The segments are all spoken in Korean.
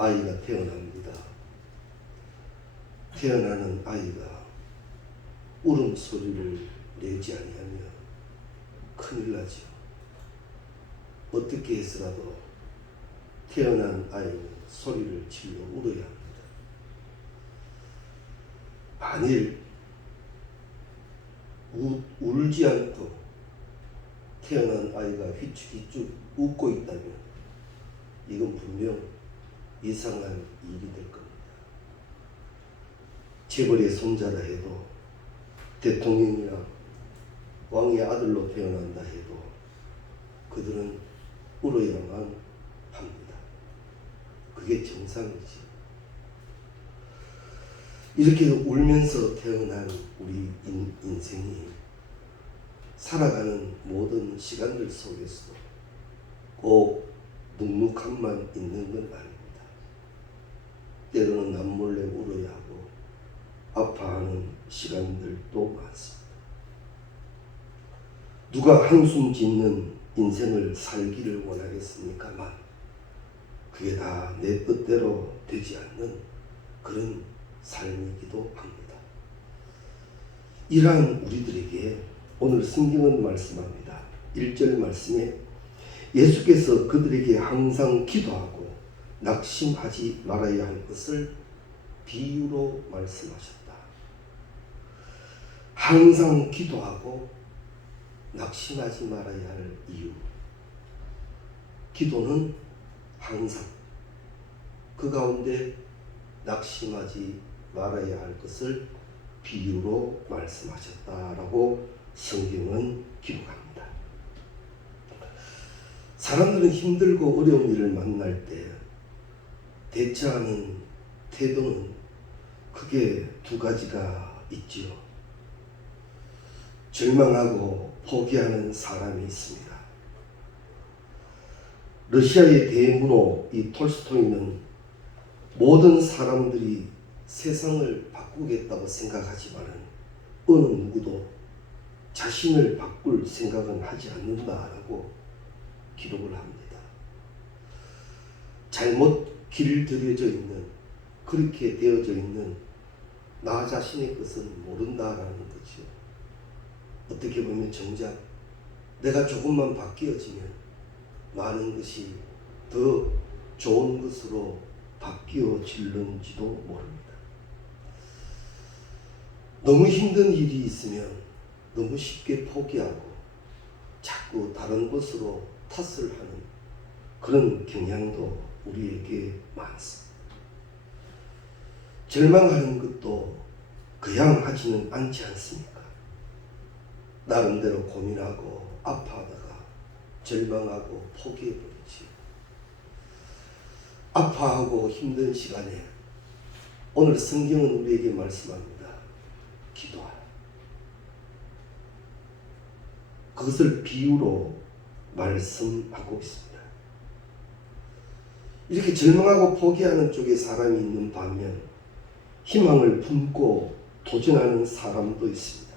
아이가 태어납니다. 태어나는 아이가 울음소리를 내지 아니하면 큰일 나죠. 어떻게 해서라도 태어난 아이는 소리를 질러 울어야 합니다. 만일 울지 않고 태어난 아이가 휘축휘축 웃고 있다면 이건 분명 이상한 일이 될 겁니다. 재벌의 손자라 해도 대통령이나 왕의 아들로 태어난다 해도 그들은 울어야만 합니다. 그게 정상이지. 이렇게 울면서 태어난 우리 인생이 살아가는 모든 시간들 속에서도 꼭 눅눅함만 있는 건 아닙니다. 때로는 남몰래 울어야 하고 아파하는 시간들도 많습니다. 누가 한숨 짓는 인생을 살기를 원하겠습니까만 그게 다 내 뜻대로 되지 않는 그런 삶이기도 합니다. 이러한 우리들에게 오늘 성경은 말씀합니다. 1절 말씀에 예수께서 그들에게 항상 기도하고 낙심하지 말아야 할 것을 비유로 말씀하셨다. 항상 기도하고 낙심하지 말아야 할 이유. 기도는 항상, 그 가운데 낙심하지 말아야 할 것을 비유로 말씀하셨다라고 성경은 기록합니다. 사람들은 힘들고 어려운 일을 만날 때 대처하는 태도는 크게 두 가지가 있지요. 절망하고 포기하는 사람이 있습니다. 러시아의 대문호 이 톨스토이는 모든 사람들이 세상을 바꾸겠다고 생각하지만 어느 누구도 자신을 바꿀 생각은 하지 않는다라고 기록을 합니다. 잘못 길들여져 있는, 그렇게 되어져 있는 나 자신의 것은 모른다라는 거죠. 어떻게 보면 정작 내가 조금만 바뀌어지면 많은 것이 더 좋은 것으로 바뀌어질는지도 모릅니다. 너무 힘든 일이 있으면 너무 쉽게 포기하고 자꾸 다른 것으로 탓을 하는 그런 경향도 우리에게 많습니다. 절망하는 것도 그냥 하지는 않지 않습니까? 나름대로 고민하고 아파하다가 절망하고 포기해버리지. 아파하고 힘든 시간에 오늘 성경은 우리에게 말씀합니다. 기도하라. 그것을 비유로 말씀하고 있습니다. 이렇게 절망하고 포기하는 쪽에 사람이 있는 반면 희망을 품고 도전하는 사람도 있습니다.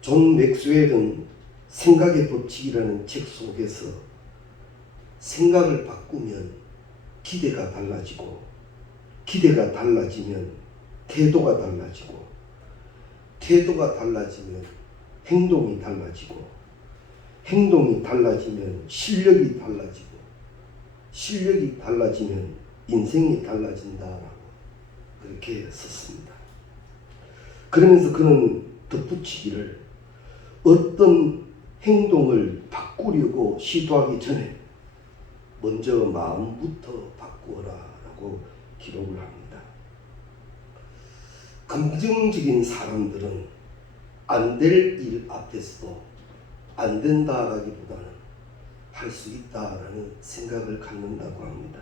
존 맥스웰은 생각의 법칙이라는 책 속에서 생각을 바꾸면 기대가 달라지고, 기대가 달라지면 태도가 달라지고, 태도가 달라지면 행동이 달라지고, 행동이 달라지면 실력이 달라지고, 실력이 달라지면 인생이 달라진다라고 그렇게 썼습니다. 그러면서 그는 덧붙이기를 어떤 행동을 바꾸려고 시도하기 전에 먼저 마음부터 바꾸어라 라고 기록을 합니다. 긍정적인 사람들은 안 될 일 앞에서도 안 된다라기보다는 할 수 있다라는 생각을 갖는다고 합니다.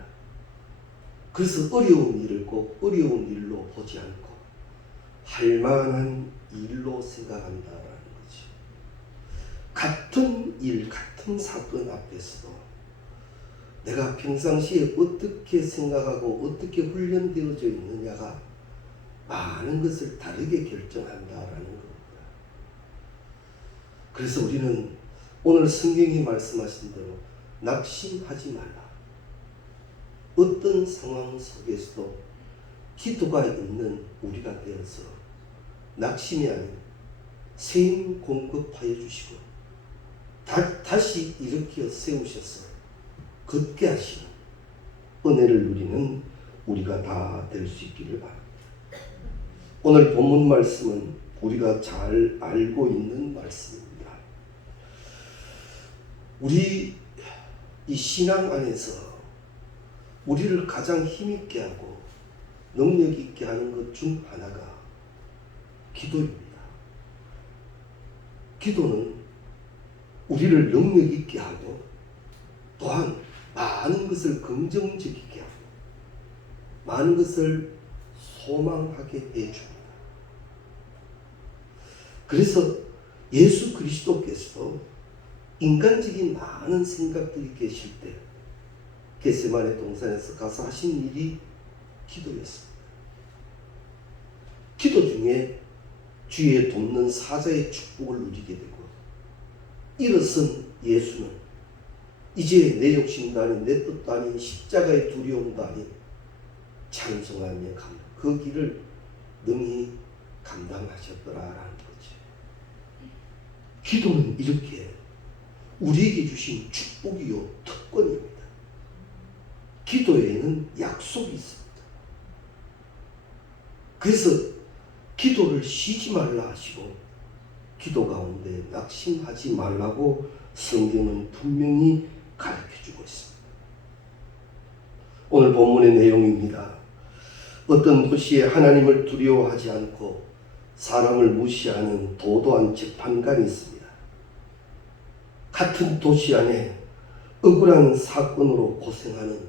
그래서 어려운 일을 꼭 어려운 일로 보지 않고 할 만한 일로 생각한다라는 거죠. 같은 일, 같은 사건 앞에서도 내가 평상시에 어떻게 생각하고 어떻게 훈련되어져 있느냐가 많은 것을 다르게 결정한다라는 겁니다. 그래서 우리는 오늘 성경이 말씀하신 대로 낙심하지 말라. 어떤 상황 속에서도 기도가 있는 우리가 되어서 낙심이 아닌 새 힘 공급하여 주시고 다시 일으켜 세우셔서 걷게 하시는 은혜를 누리는 우리가 다 될 수 있기를 바랍니다. 오늘 본문 말씀은 우리가 잘 알고 있는 말씀입니다. 우리 이 신앙 안에서 우리를 가장 힘있게 하고 능력 있게 하는 것 중 하나가 기도입니다. 기도는 우리를 능력 있게 하고 또한 많은 것을 긍정적이게 하고 많은 것을 소망하게 해줍니다. 그래서 예수 그리스도께서도 인간적인 많은 생각들이 계실 때 겟세마네 동산에서 가서 하신 일이 기도였습니다. 기도 중에 주의 돕는 사자의 축복을 누리게 되고 일어선 예수는 이제 내 욕심도 아닌 내 뜻도 아닌 십자가의 두려움도 아닌 찬송하며 그 길을 능히 감당하셨더라라는 거죠. 기도는 이렇게 우리에게 주신 축복이요 특권입니다. 기도에는 약속이 있습니다. 그래서 기도를 쉬지 말라 하시고 기도 가운데 낙심하지 말라고 성경은 분명히 가르쳐주고 있습니다. 오늘 본문의 내용입니다. 어떤 도시에 하나님을 두려워하지 않고 사람을 무시하는 도도한 재판관이 있습니다. 같은 도시 안에 억울한 사건으로 고생하는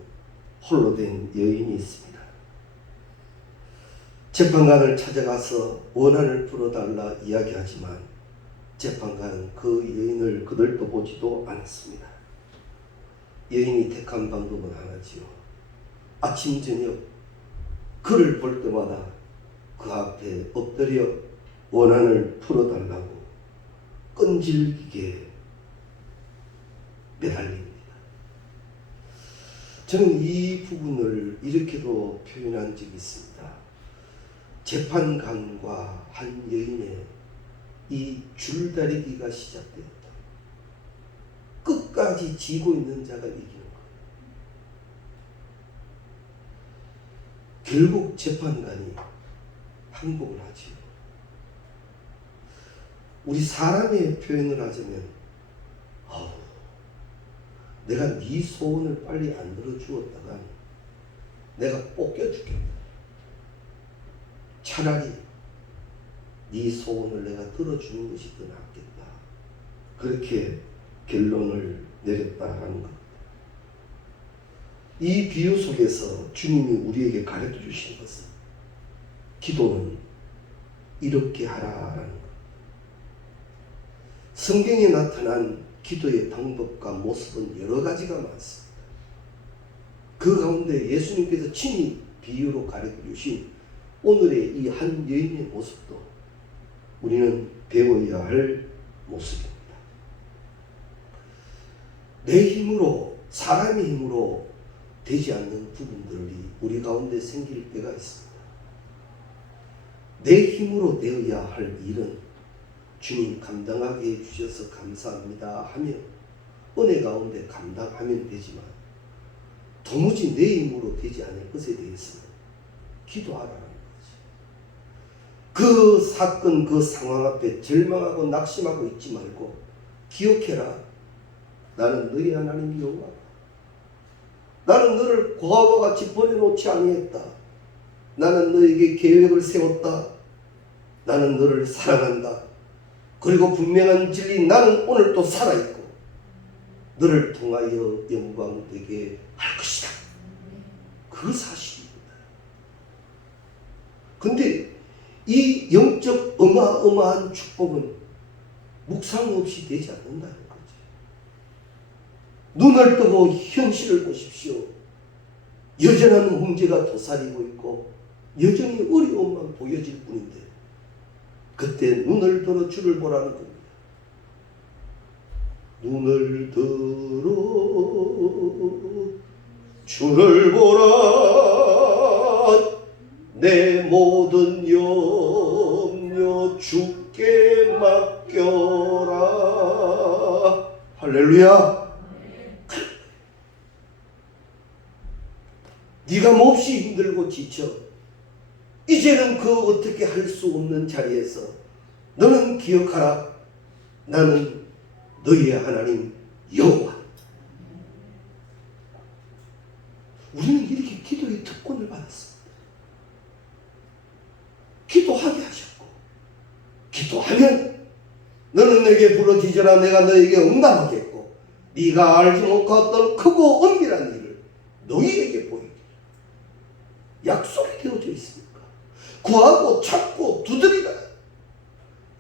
홀로 된 여인이 있습니다. 재판관을 찾아가서 원한을 풀어달라 이야기하지만 재판관은 그 여인을 그들도 보지도 않았습니다. 여인이 택한 방법은 하나지요. 아침 저녁 그를 볼 때마다 그 앞에 엎드려 원한을 풀어달라고 끈질기게 매달립니다. 저는 이 부분을 이렇게도 표현한 적이 있습니다. 재판관과 한 여인의 이 줄다리기가 시작되었다. 끝까지 지고 있는 자가 이기는 거예요. 결국 재판관이 항복을 하지요. 우리 사람의 표현을 하자면 내가 네 소원을 빨리 안 들어주었다간 내가 볶여주겠다. 차라리 네 소원을 내가 들어주는 것이 더 낫겠다. 그렇게 결론을 내렸다라는 것. 이 비유 속에서 주님이 우리에게 가르쳐 주시는 것은 기도는 이렇게 하라라는 것. 성경에 나타난 기도의 방법과 모습은 여러 가지가 많습니다. 그 가운데 예수님께서 친히 비유로 가르쳐 주신 오늘의 이 한 여인의 모습도 우리는 배워야 할 모습입니다. 내 힘으로, 사람의 힘으로 되지 않는 부분들이 우리 가운데 생길 때가 있습니다. 내 힘으로 되어야 할 일은 주님 감당하게 해주셔서 감사합니다 하며 은혜 가운데 감당하면 되지만 도무지 내 힘으로 되지 않을 것에 대해서는 기도하라는 거지. 그 사건, 그 상황 앞에 절망하고 낙심하고 있지 말고 기억해라. 나는 너희 하나님 여호와다. 나는 너를 고아와 같이 버려놓지 아니했다. 나는 너에게 계획을 세웠다. 나는 너를 사랑한다. 그리고 분명한 진리 나는 오늘 또 살아있고 너를 통하여 영광되게 할 것이다. 그 사실입니다. 근데 이 영적 어마어마한 축복은 묵상 없이 되지 않는다는 거지. 눈을 뜨고 현실을 보십시오. 여전한 문제가 도사리고 있고 여전히 어려움만 보여질 뿐인데 그때 눈을 들어 주를 보라는 겁니다. 눈을 들어 주를 보라. 내 모든 염려 주께 맡겨라. 할렐루야. 네가 몹시 힘들고 지쳐 이제는 그 어떻게 할 수 없는 자리에서 너는 기억하라. 나는 너희의 하나님 여호와. 우리는 이렇게 기도의 특권을 받았습니다. 기도하게 하셨고, 기도하면 너는 내게 부르짖으라. 내가 너에게 응답하겠고 네가 알지 못하던 크고 엄밀한 일을 너희에게 보이리라. 약속이 되어져 있습니까? 구하고 찾고 두드리라.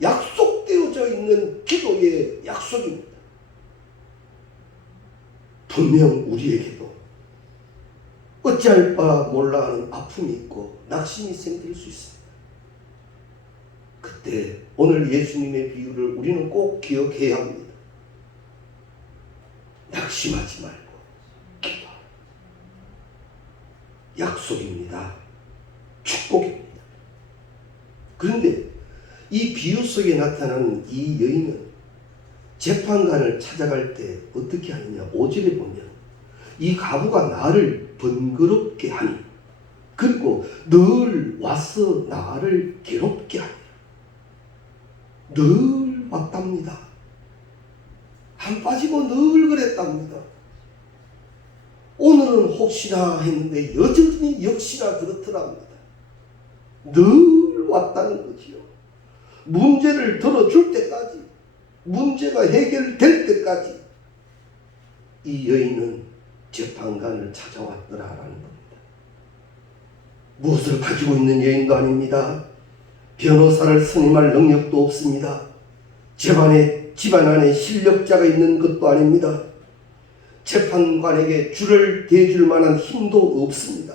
약속되어져 있는 기도의 약속입니다. 분명 우리에게도 어찌할 바 몰라 하는 아픔이 있고 낙심이 생길 수 있습니다. 그때 오늘 예수님의 비유를 우리는 꼭 기억해야 합니다. 낙심하지 말고 기도하라. 약속입니다. 축복입니다. 그런데 이 비유 속에 나타나는 이 여인은 재판관을 찾아갈 때 어떻게 하느냐. 5절에 보면 이 과부가 나를 번거롭게 하니 그리고 늘 와서 나를 괴롭게 하니. 늘 왔답니다. 안 빠지고 늘 그랬답니다. 오늘은 혹시나 했는데 여전히 역시나 그렇더랍니다. 늘 왔다는 거지요. 문제를 들어줄 때까지, 문제가 해결될 때까지 이 여인은 재판관을 찾아왔더라라는 겁니다. 무엇을 가지고 있는 여인도 아닙니다. 변호사를 선임할 능력도 없습니다. 집안 안에 실력자가 있는 것도 아닙니다. 재판관에게 줄을 대줄 만한 힘도 없습니다.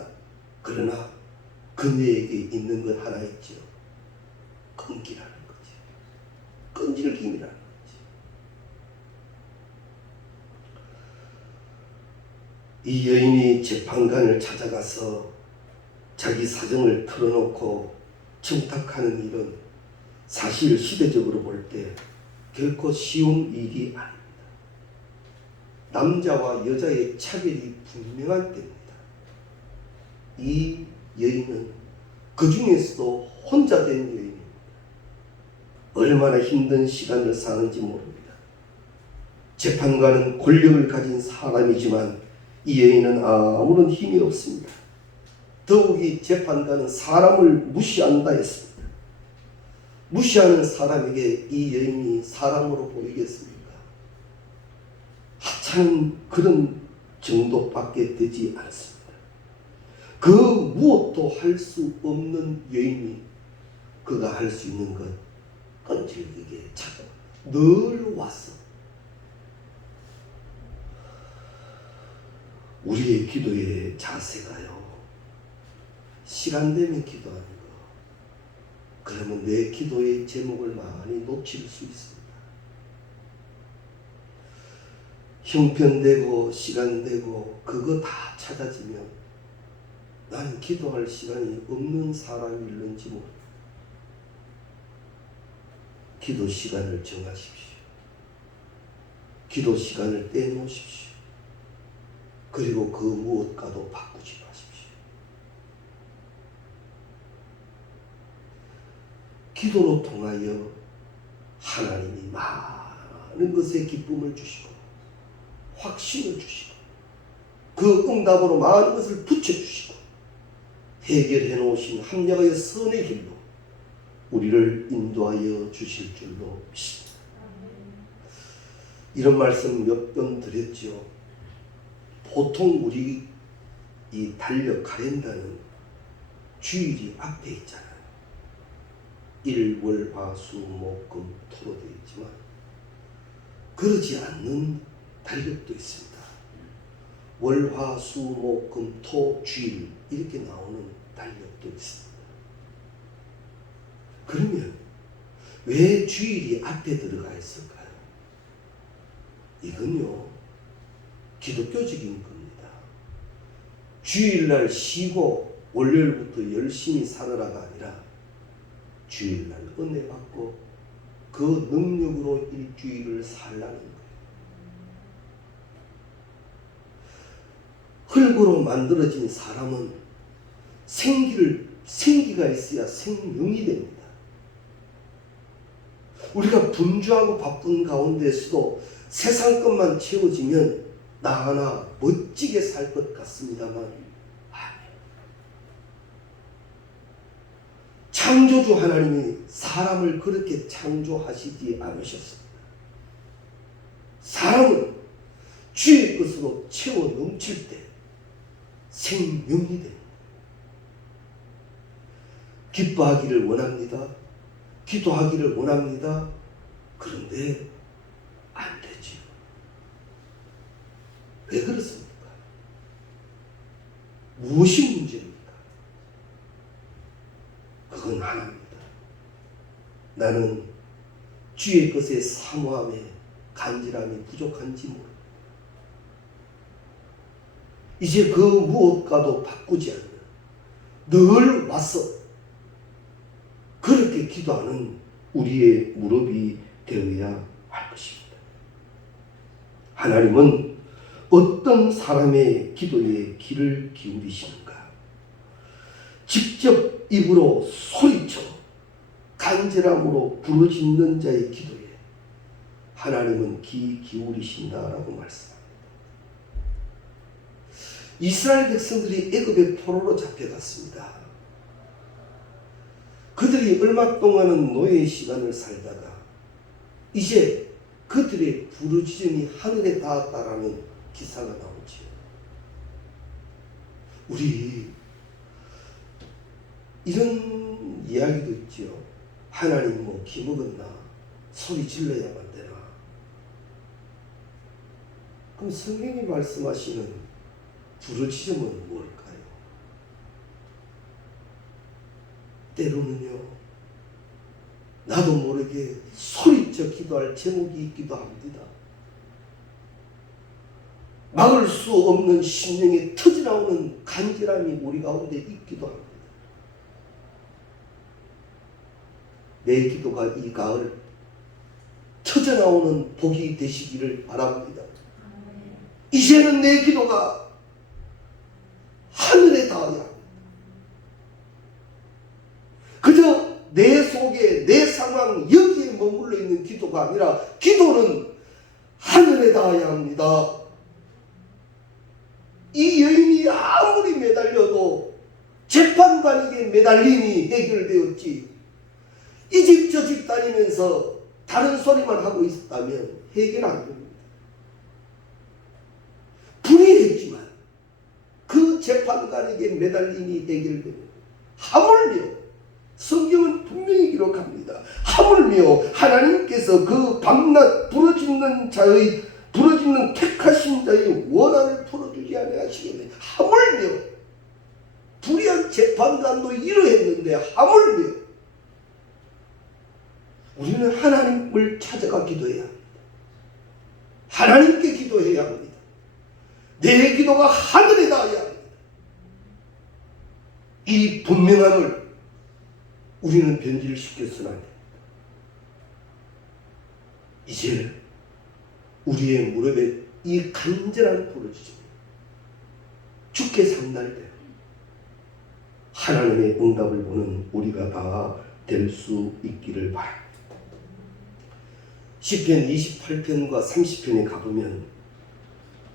그러나 그녀에게 있는 것 하나 있죠. 끈기라는 거지. 끈질김이라는 거지. 이 여인이 재판관을 찾아가서 자기 사정을 털어놓고 청탁하는 일은 사실 시대적으로 볼 때 결코 쉬운 일이 아닙니다. 남자와 여자의 차별이 분명할 때입니다. 이 여인은 그 중에서도 혼자 된 여인입니다. 얼마나 힘든 시간을 사는지 모릅니다. 재판관은 권력을 가진 사람이지만 이 여인은 아무런 힘이 없습니다. 더욱이 재판관은 사람을 무시한다 했습니다. 무시하는 사람에게 이 여인이 사람으로 보이겠습니까? 하찮은 그런 정도밖에 되지 않습니다. 그 무엇도 할 수 없는 여인이 그가 할 수 있는 것 끈질기게 찾아 늘 왔어. 우리의 기도의 자세가요, 시간 되면 기도하는 거. 그러면 내 기도의 제목을 많이 놓칠 수 있습니다. 형편되고 시간되고 그거 다 찾아지면 나는 기도할 시간이 없는 사람일는지 모릅니다. 기도 시간을 정하십시오. 기도 시간을 떼놓으십시오. 그리고 그 무엇과도 바꾸지 마십시오. 기도로 통하여 하나님이 많은 것에 기쁨을 주시고 확신을 주시고 그 응답으로 많은 것을 붙여주시고 해결해 놓으신 합력의 선의 길로 우리를 인도하여 주실 줄로 믿습니다. 이런 말씀 몇 번 드렸죠. 보통 우리 이 달력 카렌더는 주일이 앞에 있잖아요. 일, 월, 화, 수, 목, 금, 토로 되어 있지만 그러지 않는 달력도 있습니다. 월, 화, 수, 목, 금, 토, 주일 이렇게 나오는 달력도 있습니다. 그러면 왜 주일이 앞에 들어가 있을까요? 이건요, 기독교적인 겁니다. 주일날 쉬고 월요일부터 열심히 살아라가 아니라 주일날 은혜 받고 그 능력으로 일주일을 살라는 거예요. 흙으로 만들어진 사람은 생기가 있어야 생명이 됩니다. 우리가 분주하고 바쁜 가운데서도 세상 것만 채워지면 나 하나 멋지게 살 것 같습니다만 창조주 하나님이 사람을 그렇게 창조하시지 않으셨습니다. 사람은 주의 것으로 채워 넘칠 때 생명이 됩니다. 기뻐하기를 원합니다. 기도하기를 원합니다. 그런데 안 되지요. 왜 그렇습니까? 무엇이 문제입니까? 그건 하나입니다. 나는 주의 것의 사모함에 간절함이 부족한지 모릅니다. 이제 그 무엇과도 바꾸지 않는 늘 와서 그렇게 기도하는 우리의 무릎이 되어야 할 것입니다. 하나님은 어떤 사람의 기도에 귀를 기울이시는가? 직접 입으로 소리쳐 간절함으로 부르짖는 자의 기도에 하나님은 귀 기울이신다라고 말씀합니다. 이스라엘 백성들이 애굽의 포로로 잡혀갔습니다. 그들이 얼마 동안은 노예의 시간을 살다가 이제 그들의 부르짖음이 하늘에 닿았다라는 기사가 나오지요. 우리 이런 이야기도 있지요. 하나님 뭐 기먹었나? 소리 질러야만 되나? 그럼 성경이 말씀하시는 부르짖음은 뭘까요? 때로는요, 나도 모르게 소리쳐 기도할 제목이 있기도 합니다. 막을 수 없는 심령에 터져나오는 간절함이 우리 가운데 있기도 합니다. 내 기도가 이 가을 터져나오는 복이 되시기를 바랍니다. 이제는 내 기도가 하늘에 닿아야 합니다. 그저 내 속에 내 상황 여기에 머물러 있는 기도가 아니라 기도는 하늘에 닿아야 합니다. 이 여인이 아무리 매달려도 재판관에게 매달림이 해결되었지 이 집 저 집 다니면서 다른 소리만 하고 있었다면 해결 안 됩니다. 불의했지만 그 재판관에게 매달림이 해결됩니다. 하물며 성경은 분명히 기록합니다. 하물며 하나님께서 그 밤낮 부르짖는 택하신 자의 원한을 풀어주지 아니하시겠네. 하물며 불의한 재판관도 이러했는데 하물며 우리는 하나님을 찾아가 기도해야 합니다. 하나님께 기도해야 합니다. 내 기도가 하늘에 닿아야 합니다. 이 분명함을 우리는 변질시켜서는 안 됩니다. 이제 우리의 무릎에 이 간절한 부르짖음 주께 상달되 하나님의 응답을 보는 우리가 다 될 수 있기를 바랍니다. 시편 28편과 30편에 가보면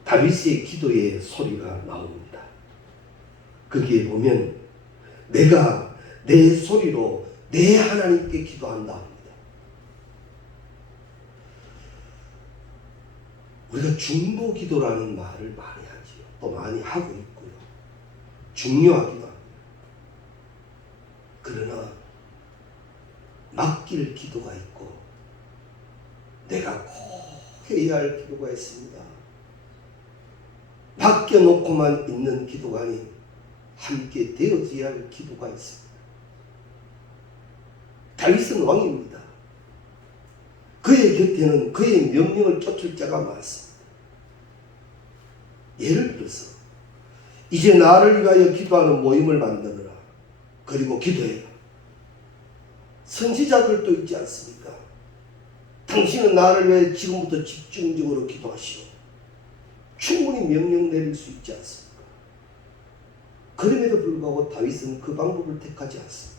다윗의 기도의 소리가 나옵니다. 거기에 보면 내가 내 소리로 내 하나님께 기도한다 합니다. 우리가 중보 기도라는 말을 많이 하지요. 또 많이 하고 있고요. 중요하기도 합니다. 그러나 맡길 기도가 있고 내가 꼭 해야 할 기도가 있습니다. 맡겨놓고만 있는 기도가 아닌 함께 되어져야 할 기도가 있습니다. 다윗은 왕입니다. 그의 곁에는 그의 명령을 쫓을 자가 많습니다. 예를 들어서 이제 나를 위하여 기도하는 모임을 만들어라. 그리고 기도해라. 선지자들도 있지 않습니까? 당신은 나를 위해 지금부터 집중적으로 기도하시오. 충분히 명령 내릴 수 있지 않습니까? 그럼에도 불구하고 다윗은 그 방법을 택하지 않습니다.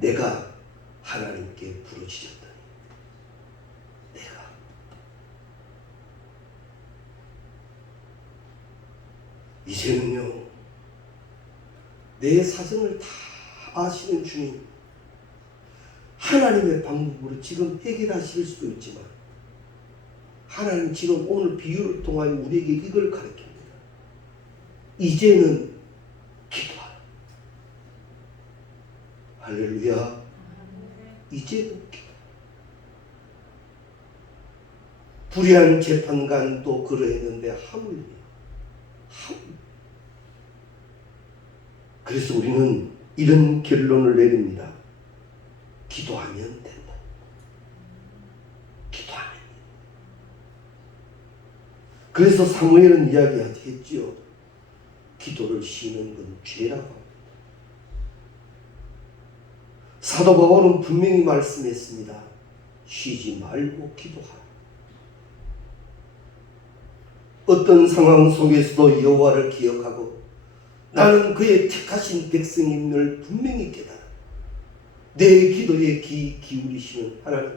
내가 하나님께 부르짖었더니 내가 이제는요 내 사정을 다 아시는 주님 하나님의 방법으로 지금 해결하실 수도 있지만 하나님 지금 오늘 비유를 통하여 우리에게 이걸 가르칩니다. 이제는 기도하라. 할렐루야. 이제는 기도. 불의한 재판관도 그러했는데 하물며. 그래서 우리는 이런 결론을 내립니다. 기도하면 된다. 기도하면. 그래서 사무엘은 이야기했지요. 기도를 쉬는 건 죄라고 합니다. 사도 바울은 분명히 말씀했습니다. 쉬지 말고 기도하라. 어떤 상황 속에서도 여호와를 기억하고 나는 그의 택하신 백성임을 분명히 깨달아 내 기도에 귀 기울이시는 하나님,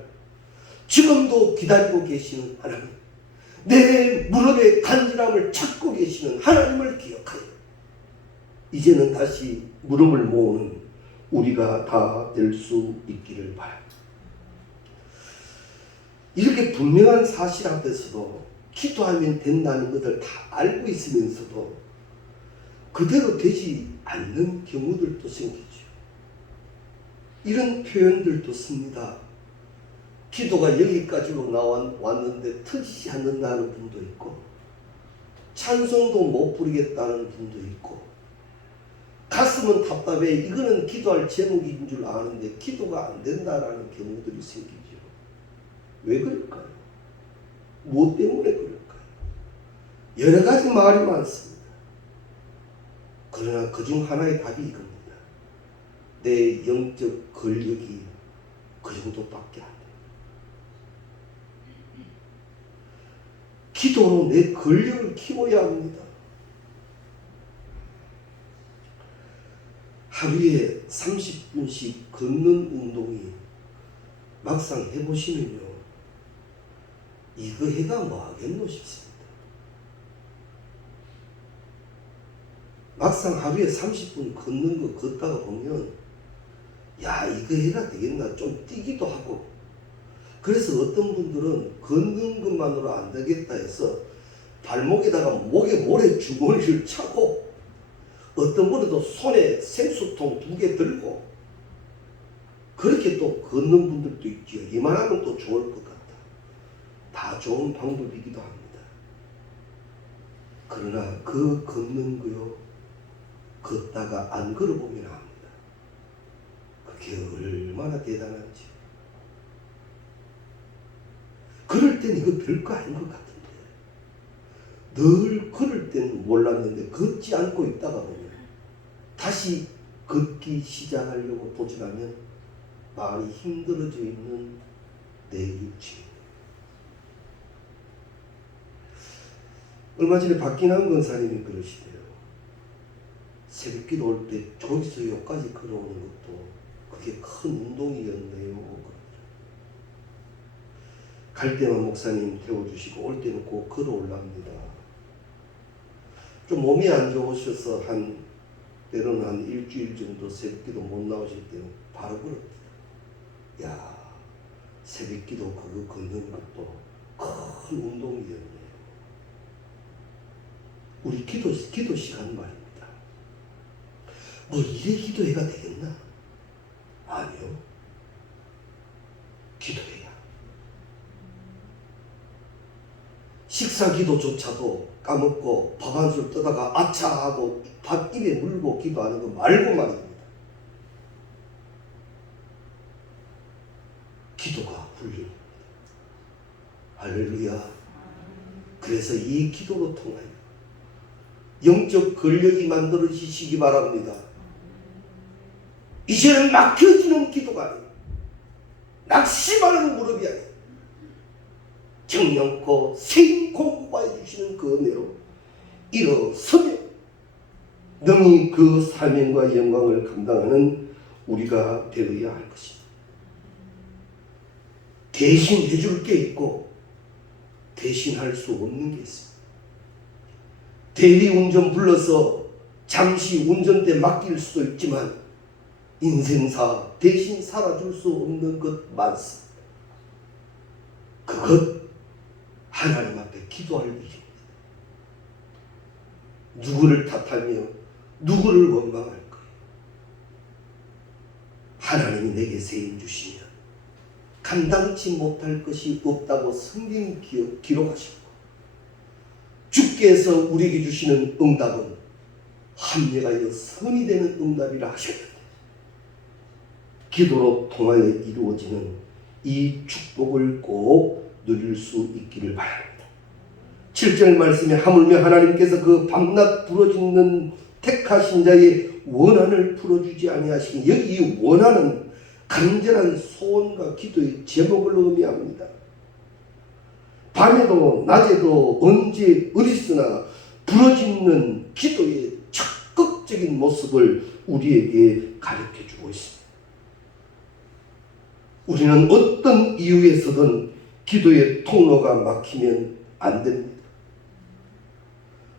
지금도 기다리고 계시는 하나님, 내 무릎의 간절함을 찾고 계시는 하나님을 기억하여 이제는 다시 무릎을 모으는 우리가 다 될 수 있기를 바랍니다. 이렇게 분명한 사실 앞에서도 기도하면 된다는 것을 다 알고 있으면서도 그대로 되지 않는 경우들도 생기죠. 이런 표현들도 씁니다. 기도가 여기까지로 나왔는데 터지지 않는다는 분도 있고 찬송도 못 부르겠다는 분도 있고 가슴은 답답해 이거는 기도할 제목인 줄 아는데 기도가 안 된다라는 경우들이 생기죠. 왜 그럴까요? 무엇 때문에 그럴까요? 여러 가지 말이 많습니다. 그러나 그중 하나의 답이 이겁니다. 내 영적 권력이 그 정도밖에 안 돼요. 기도로 내 권력을 키워야 합니다. 하루에 30분씩 걷는 운동이 막상 해보시면요 이거 해가 뭐 하겠노 싶습니다. 막상 하루에 30분 걷는 거 걷다가 보면 야 이거 해가 되겠나 좀 뛰기도 하고 그래서 어떤 분들은 걷는 것만으로 안 되겠다 해서 발목에다가 목에 모래 주머니를 차고 어떤 분은 또 손에 생수통 2개 들고 그렇게 또 걷는 분들도 있죠. 이만하면 또 좋을 것 같다. 다 좋은 방법이기도 합니다. 그러나 그 걷는 거요 걷다가 안 걸어보면 압니다. 그게 얼마나 대단한지. 그럴 땐 이거 별거 아닌 것 같은데 늘 걸을 땐 몰랐는데 걷지 않고 있다가 보면 다시 걷기 시작하려고 도전하면 많이 힘들어져 있는 내 육체. 얼마 전에 박기남 권사님이 그러시대요. 새벽기도 올 때 저기서 여기까지 걸어오는 것도 그게 큰 운동이었네요. 갈 때만 목사님 태워주시고 올 때는 꼭 걸어올랍니다. 좀 몸이 안 좋으셔서 때로는 한 일주일 정도 새벽기도 못 나오실 때는 바로 걸었다. 야, 새벽기도 그거 걷는 것도 큰 운동이었네요. 우리 기도 시간 말입니다. 뭐 이래 기도해가 되겠나? 아니요. 기도해야. 식사 기도조차도 까먹고 밥 한 술 떠다가 아차 하고 밥 입에 물고 기도하는 거 말고 말입니다. 기도가 훈련입니다. 할렐루야. 그래서 이 기도로 통하여 영적 근력이 만들어지시기 바랍니다. 이제는 막혀지는 기도가 아니에요. 낙심하는 무릎이 아니에요. 정령코 세임 공부해 주시는 그 은혜로 일어서며 능히 그 사명과 영광을 감당하는 우리가 되어야 할 것입니다. 대신 해줄 게 있고 대신할 수 없는 게 있습니다. 대리운전 불러서 잠시 운전대 맡길 수도 있지만 인생사 대신 살아줄 수 없는 것 많습니다. 그것 하나님 앞에 기도할 일입니다. 누구를 탓하며 누구를 원망할 거예요. 하나님이 내게 세임 주시면 감당치 못할 것이 없다고 성경이 기록하시고 주께서 우리에게 주시는 응답은 합력하여 선이 되는 응답이라 하셨는데 기도로 통하여 이루어지는 이 축복을 꼭 누릴 수 있기를 바랍니다. 7절 말씀에 하물며 하나님께서 그 밤낮 부러지는 택하신 자의 원한을 풀어주지 아니하시니 여기 이 원한은 간절한 소원과 기도의 제목을 의미합니다. 밤에도 낮에도 언제 어디서나 부러지는 기도의 적극적인 모습을 우리에게 가르쳐주고 있습니다. 우리는 어떤 이유에서든 기도의 통로가 막히면 안 됩니다.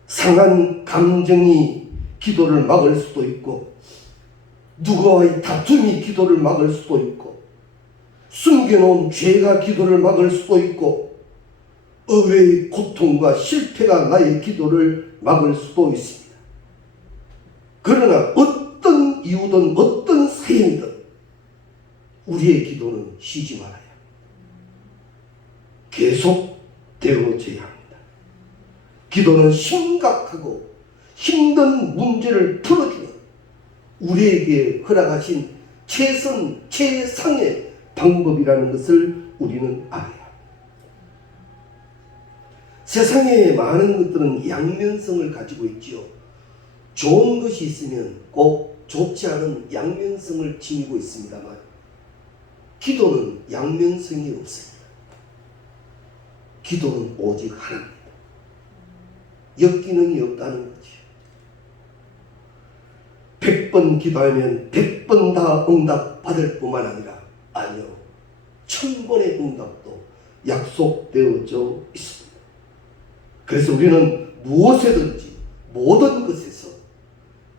상한 감정이 기도를 막을 수도 있고 누구와의 다툼이 기도를 막을 수도 있고 숨겨놓은 죄가 기도를 막을 수도 있고 의외의 고통과 실패가 나의 기도를 막을 수도 있습니다. 그러나 어떤 이유든 어떤 사연이든 우리의 기도는 쉬지 말아야 합니다. 계속 되어져야 합니다. 기도는 심각하고 힘든 문제를 풀어주는 우리에게 허락하신 최상의 방법이라는 것을 우리는 알아야 합니다. 세상에 많은 것들은 양면성을 가지고 있지요. 좋은 것이 있으면 꼭 좋지 않은 양면성을 지니고 있습니다만 기도는 양면성이 없습니다. 기도는 오직 하나입니다. 역기능이 없다는 거죠. 100번 기도하면 100번 다 응답 받을 뿐만 아니라 아니요 1000번의 응답도 약속되어져 있습니다. 그래서 우리는 무엇에든지 모든 것에서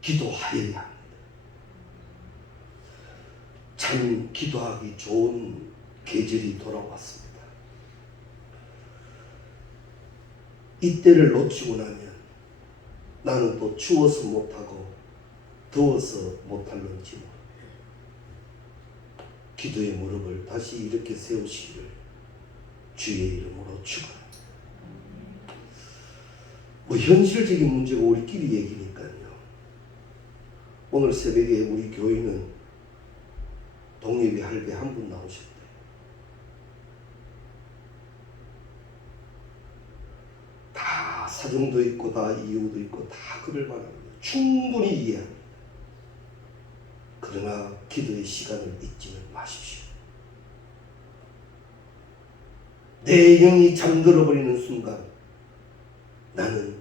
기도하여야 합니다. 참 기도하기 좋은 계절이 돌아왔습니다. 이때를 놓치고 나면 나는 또 추워서 못하고 더워서 못할는지 기도의 무릎을 다시 이렇게 세우시기를 주의 이름으로 축원합니다. 현실적인 문제가 우리끼리 얘기니까요. 오늘 새벽에 우리 교회는 동예배 할배 한 분 나오셨대요. 다 사정도 있고 다 이유도 있고 다 그럴 만합니다. 충분히 이해합니다. 그러나 기도의 시간을 잊지는 마십시오. 내 영이 잠들어버리는 순간 나는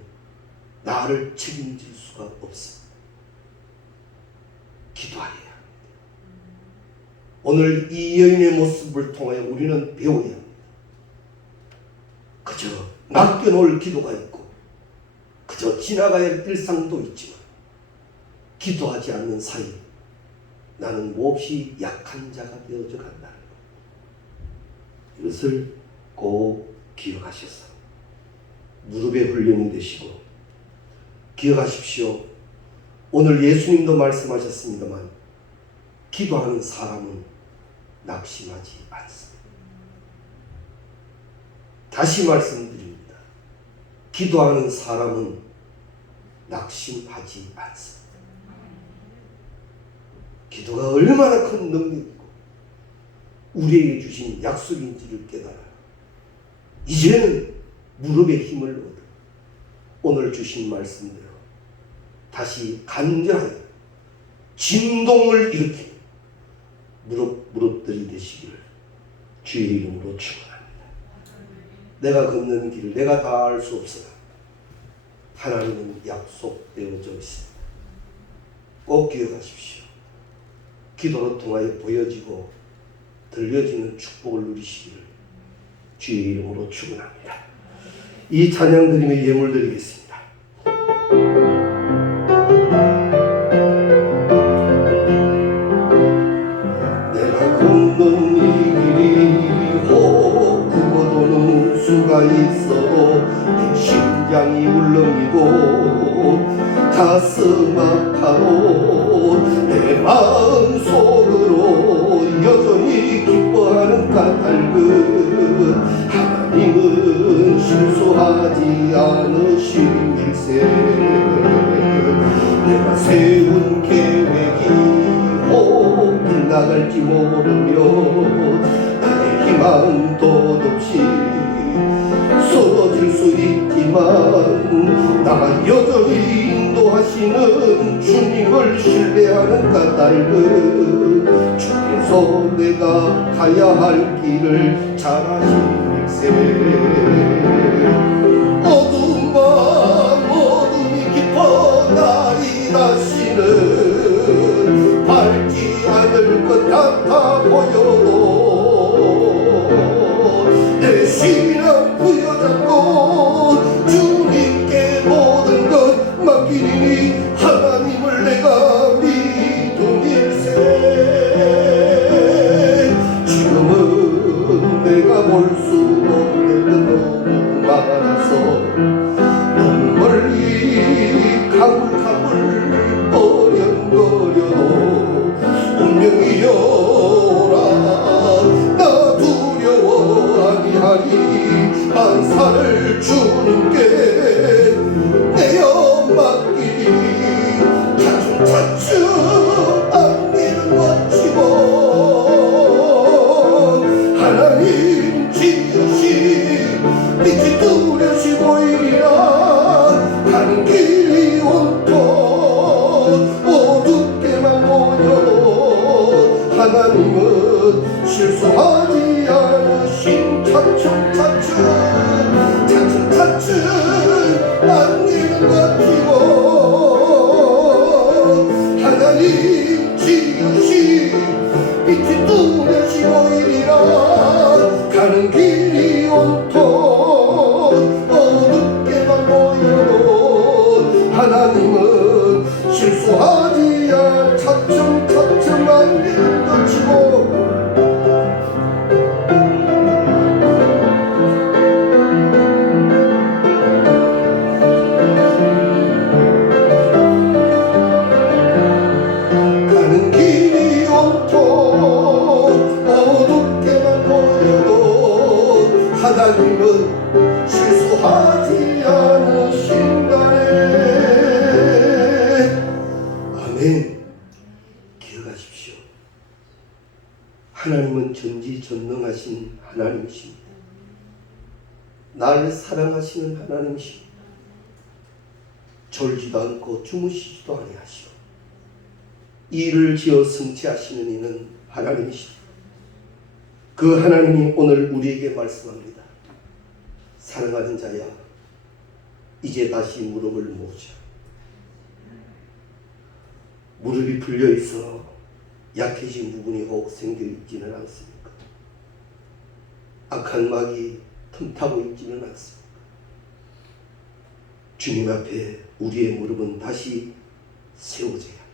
나를 책임질 수가 없습니다. 기도하여야 합니다. 오늘 이 여인의 모습을 통하여 우리는 배워야 합니다. 그저 맡겨놓을 기도가 있고 그저 지나가야 할 일상도 있지만 기도하지 않는 사이 나는 몹시 약한 자가 되어져 간다는 것. 이것을 꼭 기억하셔서 무릎의 훈련이 되시고 기억하십시오. 오늘 예수님도 말씀하셨습니다만 기도하는 사람은 낙심하지 않습니다. 다시 말씀드립니다. 기도하는 사람은 낙심하지 않습니다. 기도가 얼마나 큰 능력이고 우리에게 주신 약속인지를 깨달아 이제는 무릎에 힘을 얻어 오늘 주신 말씀대로 다시 간절하게 진동을 일으키는 무릎들이 되시기를 주의 이름으로 축원합니다. 내가 걷는 길을 내가 다 알 수 없으나 하나님은 약속되어져 있습니다. 꼭 기억하십시오. 기도로 통하여 보여지고 들려지는 축복을 누리시기를 주의 이름으로 축원합니다. 이 찬양 드리며 예물 드리겠습니다. 내가 걷는 이 길이 hov도는 수가 있어도 내 심장이 울렁이고 가슴 아파도 내 마음속으로 여전히 기뻐하는 까닭은 하나님은 실수하지 않으심일세. 내가 세운 계획이 혹 빗나갈지 모르며 나의 희망 덧없이 쏟아질 수 있지만 나 여전히 인도하시는 주님을 신뢰하는 까닭은 주께서 내가 가야 할 길을 잘 아시일세. 어두운 밤 어둠이 깊어 날이 다시는 밝지 않을 것 같아 보여도 내 신앙 부여잡고 주님께 모든 것 맡기니 하나님을 내가 믿음일세. 지금은 내가 볼 수 없는 것 너무 많아서 너무 멀리 가물가물 어련거려도 운명이여라 나 두려워 아니하리. 만사를 주님께 내어 맡기리. 차츰차츰 안기는 멋지고 하나님 지으신 빛이 뚜렷이 보이리라. 가는 길이 온통 어둡게만 보여도 하나님은 실수하지 않으신. 차츰차츰 안기는 멋지고 하나님 지으신 빛이 뚜렷이 보이리라. 가는 길이 온통 어둡게만 보여도 하나님은 실수하지 않아. 차츰차츰 안기는 것이고 하나님은 실수하지 않으신다네. 아멘. 기억하십시오. 하나님은 전지전능하신 하나님이십니다. 나를 사랑하시는 하나님이십니다. 졸지도 않고 주무시지도 아니하시오. 일을 지어 성취하시는 이는 하나님이십니다. 그 하나님이 오늘 우리에게 말씀합니다. 사랑하는 자야, 이제 다시 무릎을 모으자. 무릎이 풀려 있어 약해진 부분이 혹 생겨 있지는 않습니까? 악한 막이 틈타고 있지는 않습니까? 주님 앞에 우리의 무릎은 다시 세워져야 합니다.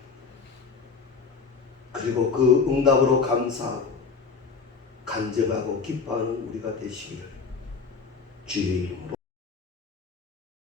그리고 그 응답으로 감사하고 간증하고 기뻐하는 우리가 되시기를 주의 이름으로